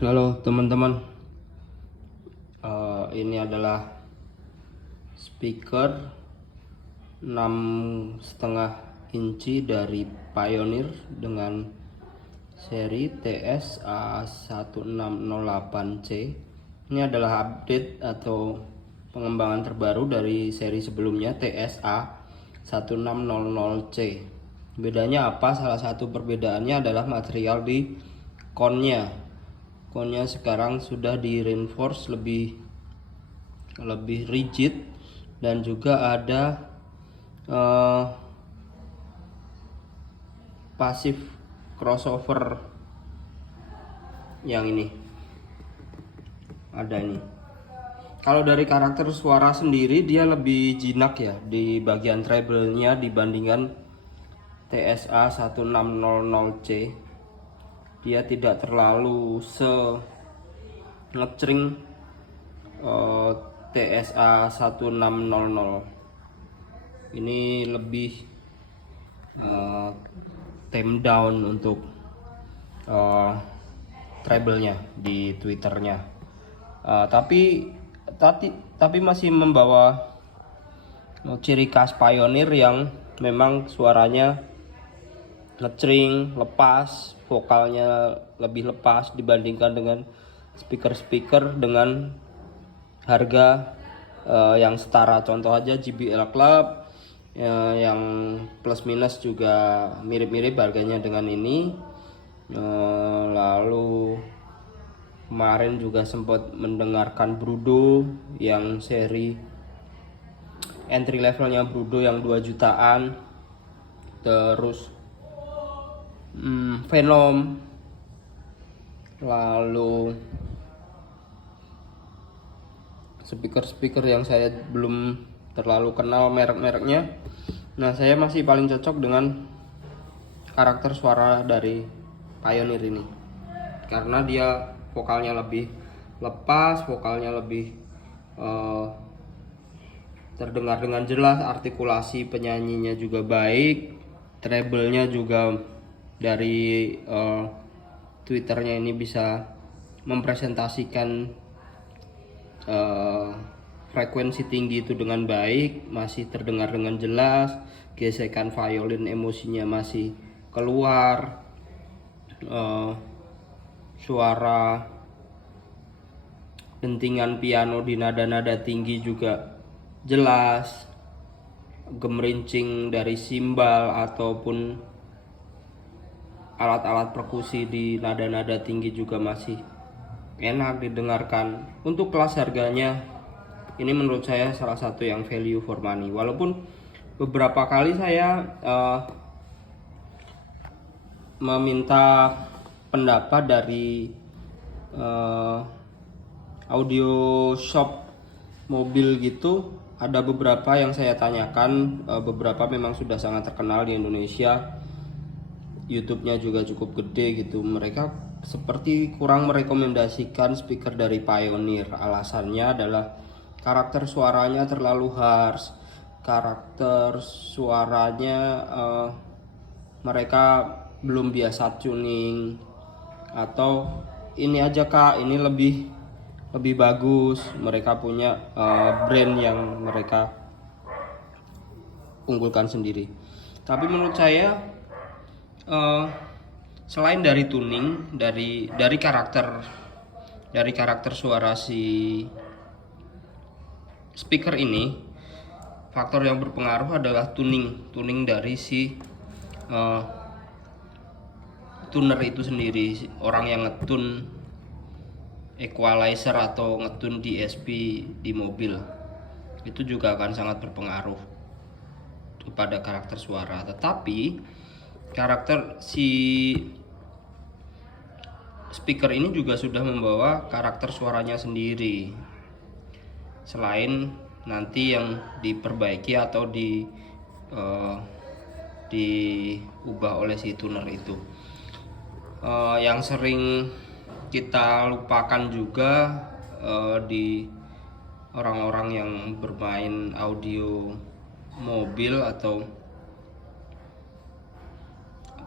Halo teman-teman. Ini adalah speaker 6,5 inci dari Pioneer dengan seri TS-A1608C. Ini adalah update atau pengembangan terbaru dari seri sebelumnya TS-A1600C. Bedanya apa? Salah satu perbedaannya adalah material di konnya. Konnya sekarang sudah di reinforce lebih rigid, dan juga ada pasif crossover yang ini. Ada ini. Kalau dari karakter suara sendiri dia lebih jinak ya di bagian treble-nya dibandingkan TSA1600C. Dia tidak terlalu ngecring TSA 1600. Ini lebih tame down untuk treble-nya di Twitternya. Tapi masih membawa ciri khas Pioneer yang memang suaranya ngecring, lepas, vokalnya lebih lepas dibandingkan dengan speaker dengan harga yang setara. Contoh aja JBL Club yang plus minus juga mirip-mirip harganya dengan ini. Lalu kemarin juga sempat mendengarkan Brudo yang seri entry levelnya Brudo yang 2 jutaan. Terus Venom, lalu speaker yang saya belum terlalu kenal merek-mereknya. Nah, saya masih paling cocok dengan karakter suara dari Pioneer ini karena dia vokalnya lebih lepas, vokalnya lebih terdengar dengan jelas, artikulasi penyanyinya juga baik, treble-nya juga dari Twitternya ini bisa mempresentasikan frekuensi tinggi itu dengan baik, masih terdengar dengan jelas, gesekan violin emosinya masih keluar, suara dentingan piano di nada-nada tinggi juga jelas, gemerincing dari simbal ataupun alat-alat perkusi di nada-nada tinggi juga masih enak didengarkan. Untuk kelas harganya ini menurut saya salah satu yang value for money. Walaupun beberapa kali saya meminta pendapat dari audio shop mobil gitu, ada beberapa yang saya tanyakan. Beberapa memang sudah sangat terkenal di Indonesia, YouTube-nya juga cukup gede gitu. Mereka seperti kurang merekomendasikan speaker dari Pioneer. Alasannya adalah karakter suaranya terlalu harsh, karakter suaranya mereka belum biasa tuning, atau ini aja kak, ini lebih bagus. Mereka punya brand yang mereka unggulkan sendiri. Tapi menurut saya selain dari tuning, dari karakter suara si speaker ini, faktor yang berpengaruh adalah tuning dari si tuner itu sendiri. Orang yang ngetun equalizer atau ngetun DSP di mobil itu juga akan sangat berpengaruh kepada karakter suara. Tetapi karakter si speaker ini juga sudah membawa karakter suaranya sendiri, selain nanti yang diperbaiki atau diubah oleh si tuner itu. Yang sering kita lupakan juga di orang-orang yang bermain audio mobil atau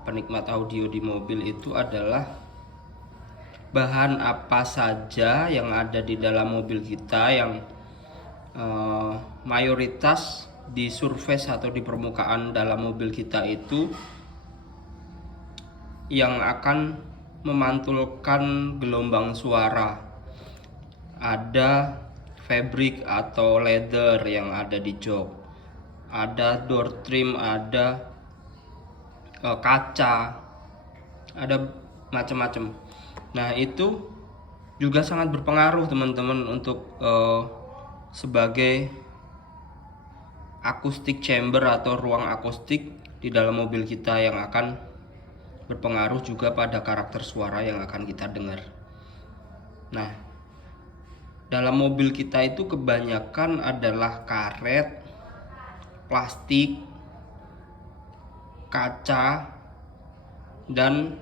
penikmat audio di mobil itu adalah bahan apa saja yang ada di dalam mobil kita yang mayoritas di surface atau di permukaan dalam mobil kita itu yang akan memantulkan gelombang suara. Ada fabric atau leather yang ada di jok, ada door trim, ada kaca, ada macam-macam. Nah, itu juga sangat berpengaruh teman-teman untuk sebagai acoustic chamber atau ruang akustik di dalam mobil kita, yang akan berpengaruh juga pada karakter suara yang akan kita dengar. Nah, dalam mobil kita itu kebanyakan adalah karet, plastik, kaca, dan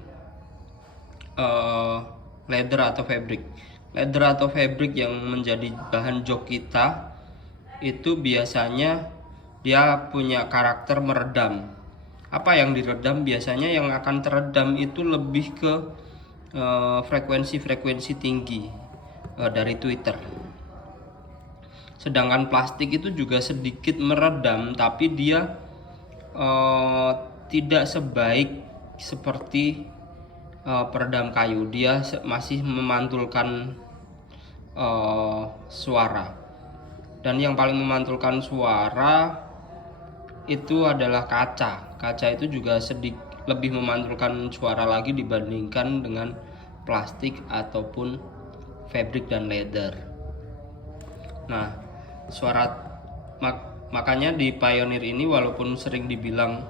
leather atau fabric. Leather atau fabric yang menjadi bahan jok kita itu biasanya dia punya karakter meredam. Apa yang diredam? Biasanya yang akan teredam itu lebih ke frekuensi tinggi dari Twitter. Sedangkan plastik itu juga sedikit meredam, tapi dia tidak sebaik seperti peredam kayu. Dia masih memantulkan suara. Dan yang paling memantulkan suara itu adalah kaca. Kaca itu juga sedikit lebih memantulkan suara lagi dibandingkan dengan plastik ataupun fabric dan leather. Nah, makanya di Pioneer ini walaupun sering dibilang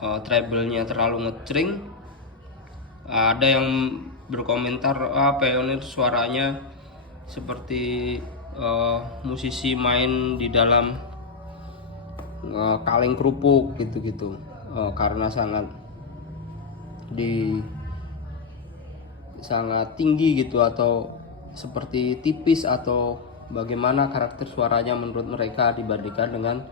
treble-nya terlalu ngecring, ada yang berkomentar Pioneer suaranya seperti musisi main di dalam kaleng kerupuk gitu-gitu, karena sangat tinggi gitu, atau seperti tipis, atau bagaimana karakter suaranya menurut mereka dibandingkan dengan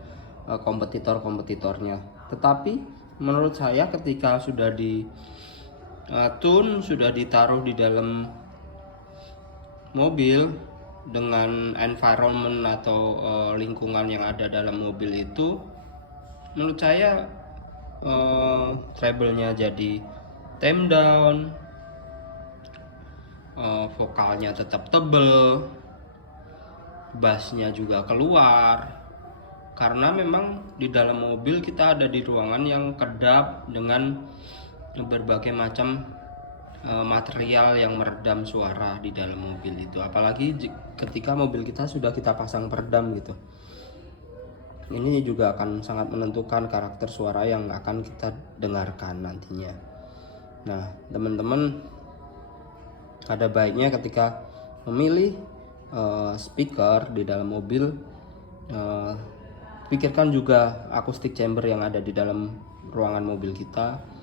kompetitornya. Tetapi menurut saya ketika sudah di tune, sudah ditaruh di dalam mobil dengan environment atau lingkungan yang ada dalam mobil itu, menurut saya treble-nya jadi tame down, vokalnya tetap tebel, bassnya juga keluar, karena memang di dalam mobil kita ada di ruangan yang kedap dengan berbagai macam material yang meredam suara di dalam mobil itu. Apalagi ketika mobil kita sudah kita pasang peredam gitu, ini juga akan sangat menentukan karakter suara yang akan kita dengarkan nantinya. Nah, teman-teman, ada baiknya ketika memilih speaker di dalam mobil, pikirkan juga acoustic chamber yang ada di dalam ruangan mobil kita.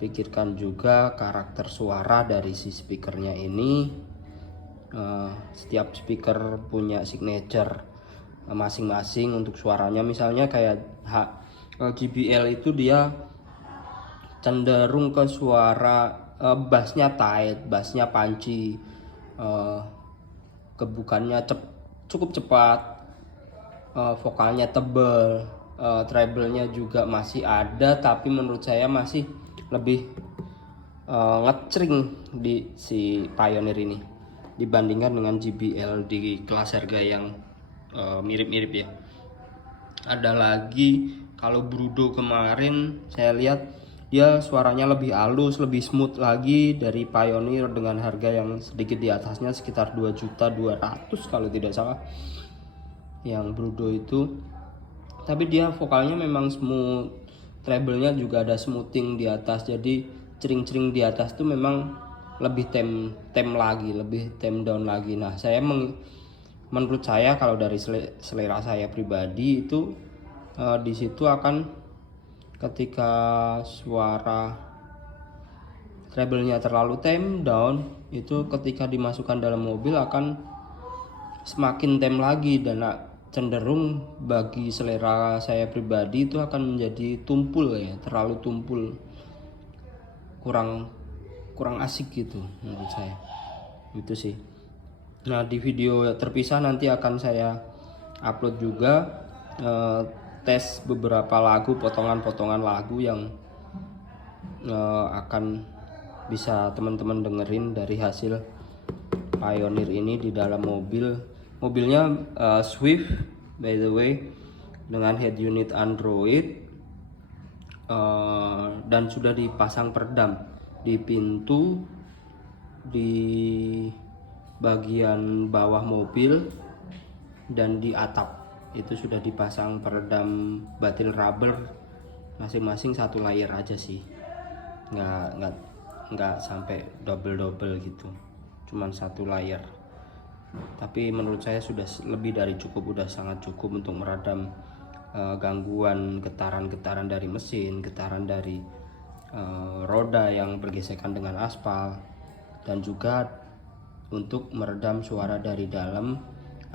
Pikirkan juga karakter suara dari si speakernya ini. Setiap speaker punya signature masing-masing untuk suaranya. Misalnya kayak JBL itu dia cenderung ke suara bassnya tight, bassnya punchy, kebukannya cukup cepat, vokalnya tebal, treble-nya juga masih ada, tapi menurut saya masih lebih ngecring di si Pioneer ini dibandingkan dengan JBL di kelas harga yang mirip-mirip ya. Ada lagi kalau Brudo kemarin saya lihat dia suaranya lebih halus, lebih smooth lagi dari Pioneer dengan harga yang sedikit di atasnya, sekitar 2.200.000 kalau tidak salah yang Brudo itu. Tapi dia vokalnya memang smooth, treble-nya juga ada smoothing di atas, jadi cering-cering di atas tuh memang lebih tem lagi, lebih tem down lagi. Nah, menurut saya kalau dari selera saya pribadi itu di situ akan, ketika suara treble-nya terlalu tem down, itu ketika dimasukkan dalam mobil akan semakin tem lagi, dan cenderung bagi selera saya pribadi itu akan menjadi tumpul ya, terlalu tumpul, kurang kurang asik gitu menurut saya. Itu sih. Nah, di video terpisah nanti akan saya upload juga tes beberapa lagu, potongan-potongan lagu yang akan bisa teman-teman dengerin dari hasil Pioneer ini di dalam mobil. Mobilnya Swift by the way, dengan head unit Android, dan sudah dipasang peredam di pintu, di bagian bawah mobil, dan di atap. Itu sudah dipasang peredam batil rubber masing-masing satu layer aja sih, nggak sampai double gitu, cuman satu layer. Tapi menurut saya sudah lebih dari cukup, udah sangat cukup untuk meredam gangguan getaran-getaran dari mesin, getaran dari roda yang bergesekan dengan aspal, dan juga untuk meredam suara dari dalam,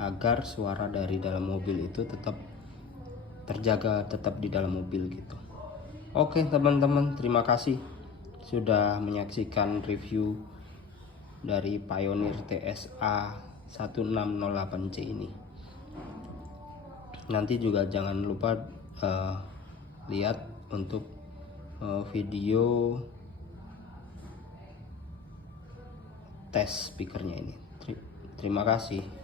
agar suara dari dalam mobil itu tetap terjaga, tetap di dalam mobil gitu. Oke teman-teman, terima kasih sudah menyaksikan review dari Pioneer TSA 1608C ini. Nanti juga jangan lupa lihat untuk video tes speakernya ini. Terima kasih.